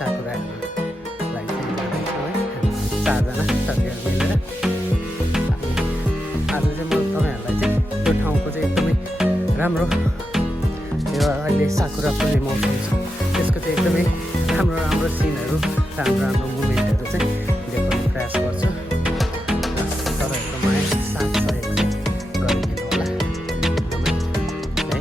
साकुराहरूलाई चाहिँ जाँदैछौँ है, 4जना साथीहरू मिलेर। अनि आज चाहिँ म तपाईँहरूलाई चाहिँ त्यो ठाउँको चाहिँ एकदमै राम्रो, यो अहिले साकुरा फल्ने मौसम छ, त्यसको चाहिँ एकदमै राम्रो राम्रो सिनहरू, राम्रो मुभमेन्टहरू चाहिँ देखाउने प्रयास गर्छु। तपाईँहरूको माया साथ सहयोग चाहिँ गरिदिनु होला एकदमै है।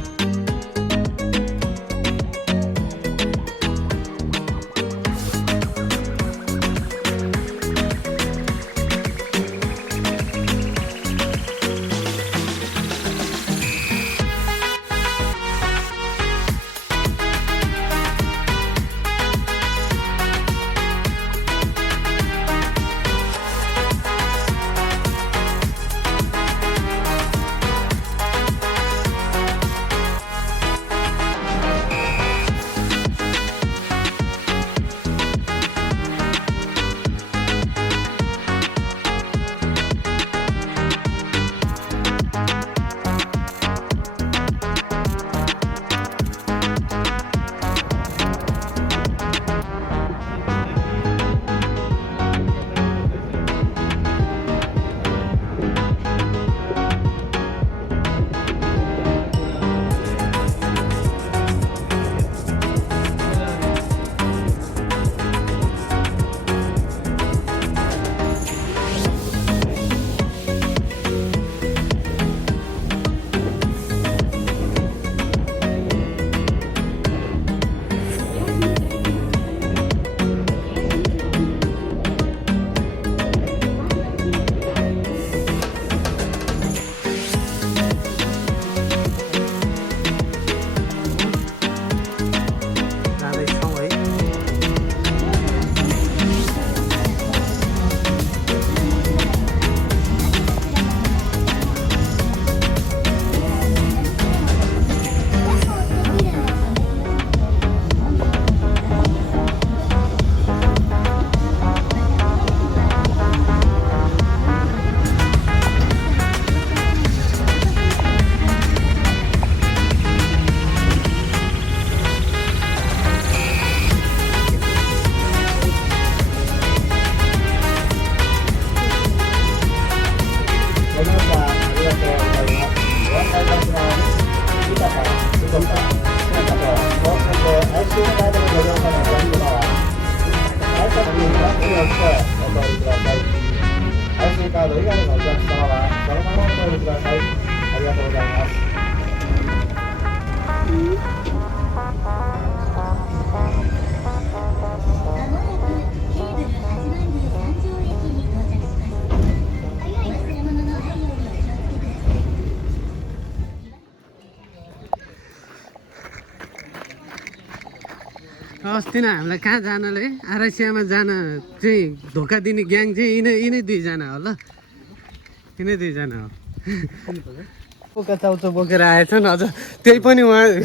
अस्ति नै हामीलाई कहाँ जानले आरसियामा जान चाहिँ धोका दिने ग्याङ चाहिँ यिनै दुईजना हो ल, यिनै दुईजना हो। पोका चाउचो बोकेर आएछन्, अझ त्यही पनि उहाँ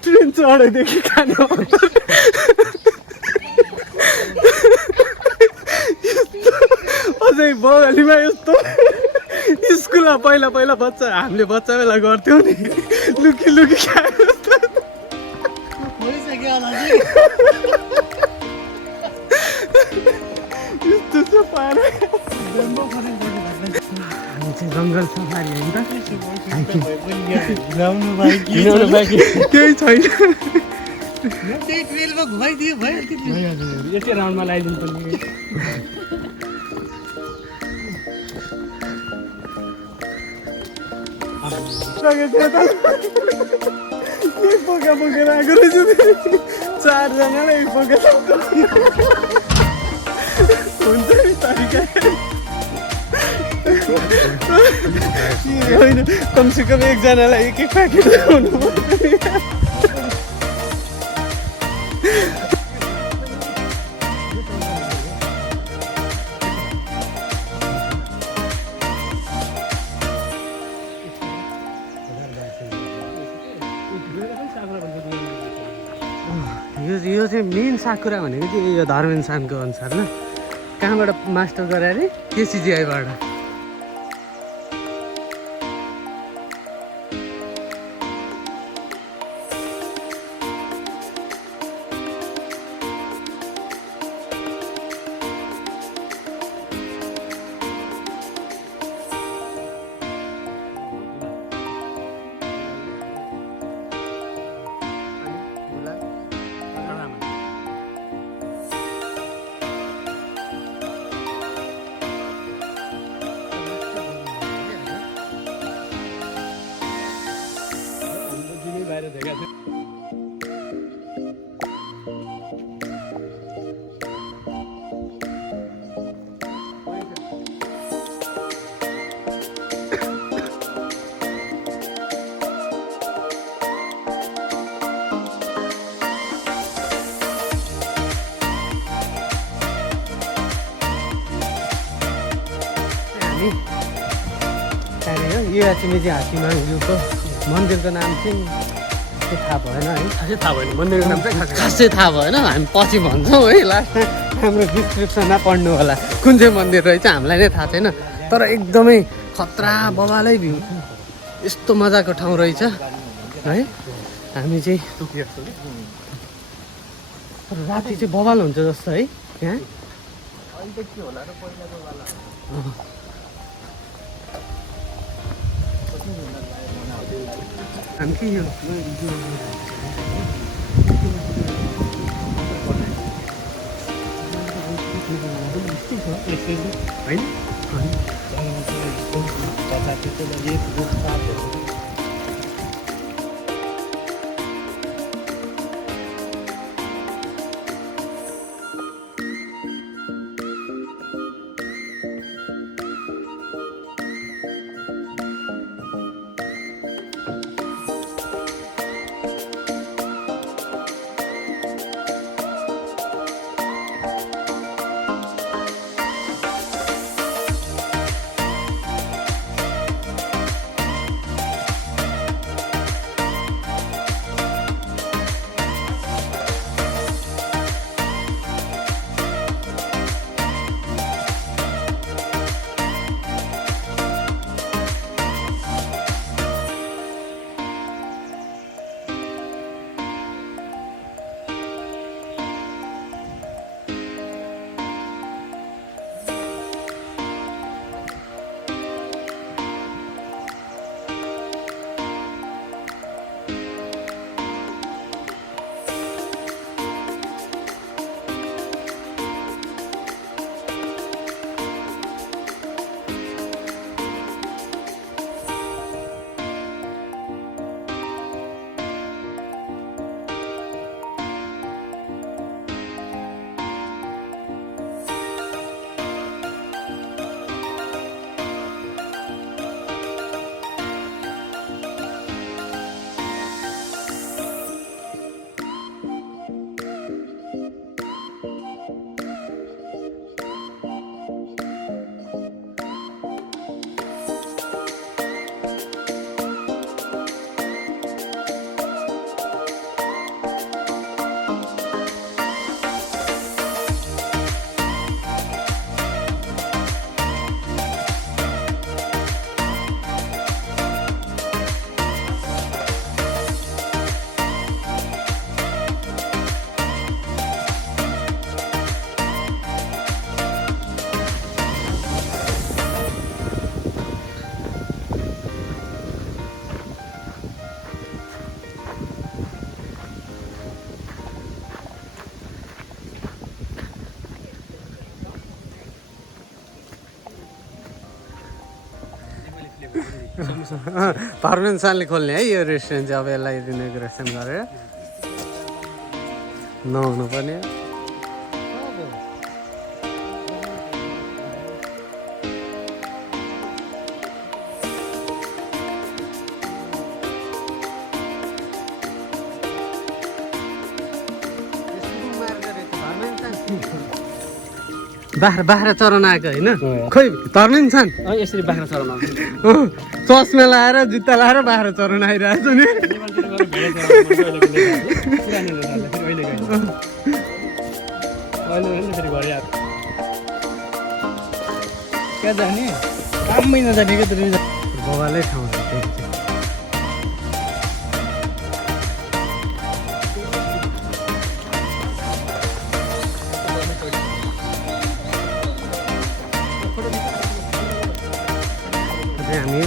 ट्रेन चढेदेखि खानु अझै बगालीमा यस्तो स्कुलमा पहिला पहिला बच्चा हामीले बच्चा बेला गर्थ्यौँ नि, लुकी लुकी खायो यस्तो छ पारा। हामी चाहिँ जङ्गल सफारी होइन त, केही छैन, घुमाइदियो भयो यस्तै राउन्डमा लगाइदिनु पर्ने। पोका बोकेर आएको रहेछ 4जनालाई पोका हुन्छ नि तरिका होइन, कमसेकम एकजनालाई एक प्याकेट हुनु पर्यो। यो चाहिँ मेन साकुरा भनेको चाहिँ यो धर्मेन्सानको अनुसार ल, कहाँबाट मास्टर गरे अरे केसिजिआईबाट। हामी त्यहाँनिर यो छिमेकी हाँसीमाङज्यूको मन्दिरको नाम चाहिँ थाहा भएन है। खासै थाहा भएन मन्दिरको नाम चाहिँ खासै थाहा भएन, हामी पछि भन्छौँ है। लास्टमा हाम्रो डिस्क्रिप्सनमा पढ्नु होला कुन चाहिँ मन्दिर रहेछ, हामीलाई नै थाहा छैन। तर एकदमै खतरा बवालै भ्यू, यस्तो मजाको ठाउँ रहेछ है। हामी चाहिँ राति चाहिँ बवाल हुन्छ जस्तो है यहाँ। हामी के यो पर्मनेन्ट सालले खोल्ने है यो रेस्टुरेन्ट चाहिँ। अब यसलाई रिनोग्रेसन गरेर नहुनु पर्ने। बाख्रा चराउन आएको होइन, खोइ धर्मेन छन् यसरी बाख्रा चराउन आउँछ। चस्मा लाएर जुत्ता लाएर बाख्रा चराउन आइरहेको छ नि। क्या जाने काममै नजाने क्या त बवालै ठाउँ छ। हामी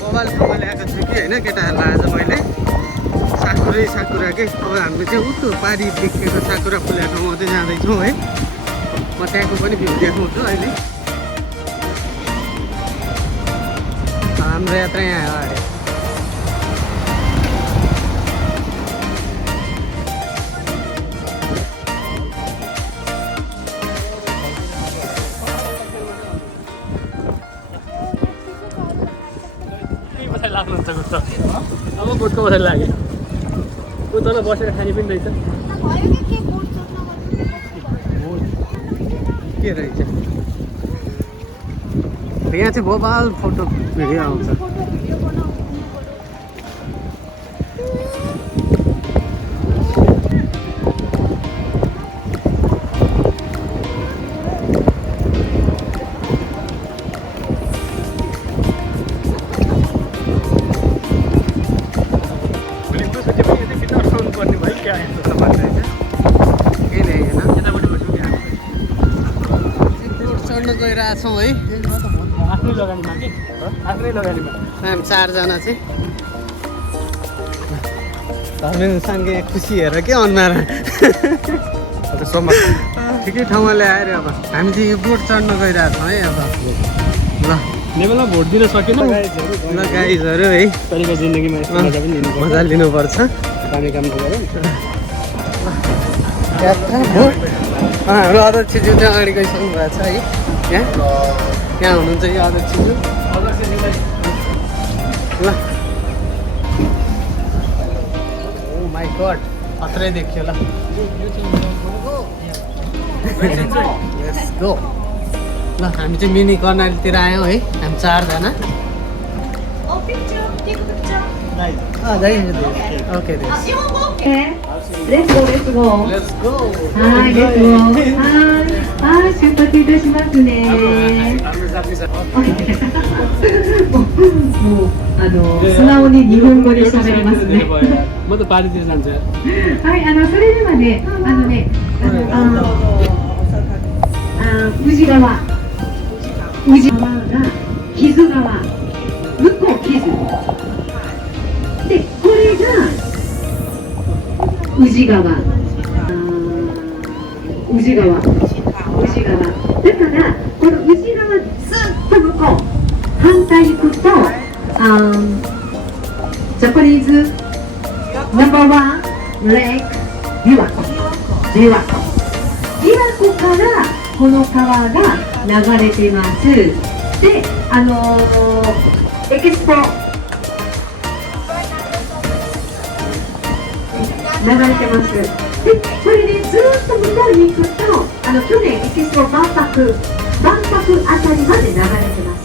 बबाल ठाउँमा ल्याएको छु कि होइन केटाहरूलाई आज मैले साकुरा के अब हामीले चाहिँ उतो पारी देखेको साकुरा फुलेको ठाउँमा चाहिँ जाँदैछौँ है म त्यहाँको पनि भ्यू देखाउँछु अहिले हाम्रो यात्रा यहाँ हो अरे लाग्नुहुन्छ गुत्त अब गुत्तको बसाइ लाग्यो गुत्तलाई बसेर खाने पनि रहेछ के रहेछ यहाँ चाहिँ बबाल फोटो भिडियो आउँछ गइरहेछौँ है आफ्नै लगानीमा कि आफ्नै लगानीमा हामी 4 जना चाहिँ धर्मेन्द्र साङ्गे खुसी हेर के अनुहार ठिकै ठाउँमा ल्याएर अब हामी चाहिँ यो बोट चढ्न गइरहेछौँ है अब ल नेपालमा भोट दिन सकेन ल गाइजहरू है तरिका जिन्दगीमा यस्तो मजा पनि लिनु मजा लिनुपर्छ कामै काम गऱ्यो हाम्रो अध्यक्षज्यू चाहिँ अगाडि गइसक्नु भएको छ है यहाँ हुनुहुन्छ यो अध्यक्षज्यू ल ओ माई गड खत्रै देखियो ल लेट्स गो ल हामी चाहिँ मिनी कर्णालीतिर आयौँ है हामी 4 जना okay Let's go, let's go. Let's go はい、let's go.はい、出発いたしますね。もう、素直に日本語で喋りますね。म त पारितिर जान्छुはい、それではね、宇治川が木津川、向こう木津。で、これが宇治川。宇治川。だからこの宇治川ずっと向こう反対に行くとジャパニーズナンバーワンレイク琵琶湖からこの川が流れています。でエキスポ流れてます。で、これでずっと向こうに行くと、去年エキスポ万博あたりまで流れてます。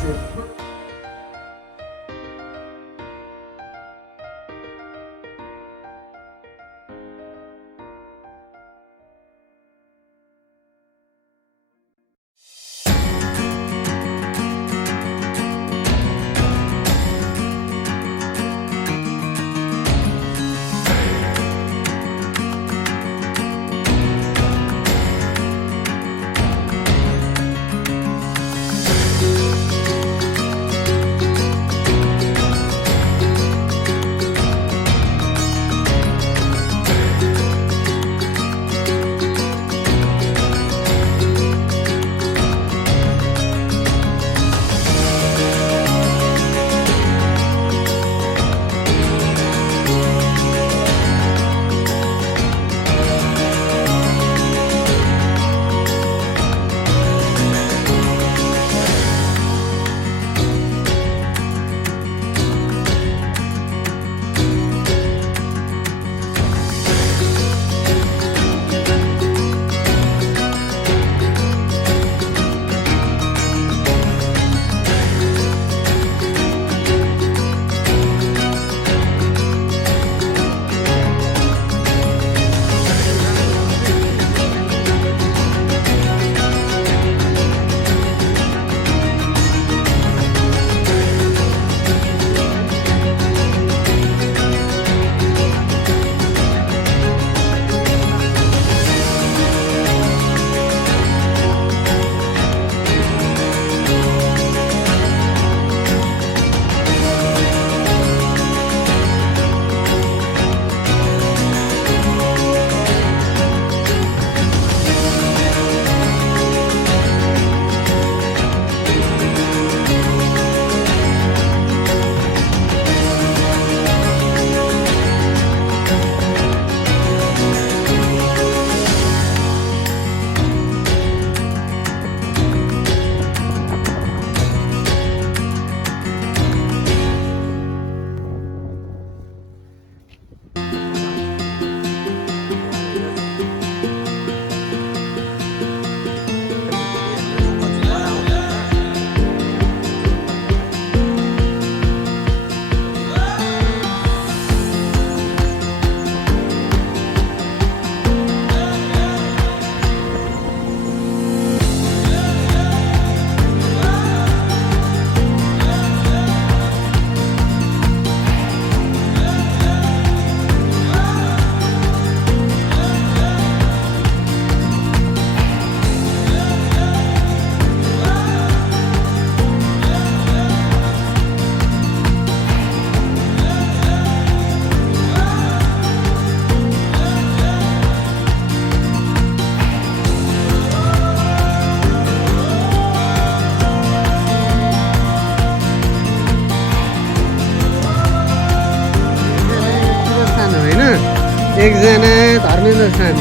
एकजना धर्मेन्द्र छन्,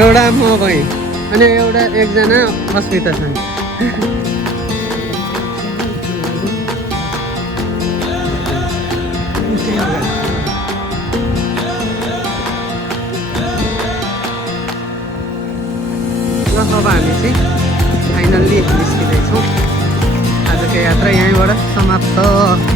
एउटा म भएँ, अनि एकजना अस्मिता छन्। ल अब हामी चाहिँ फाइनल्ली निस्किँदैछौँ। आजको यात्रा यहीँबाट समाप्त।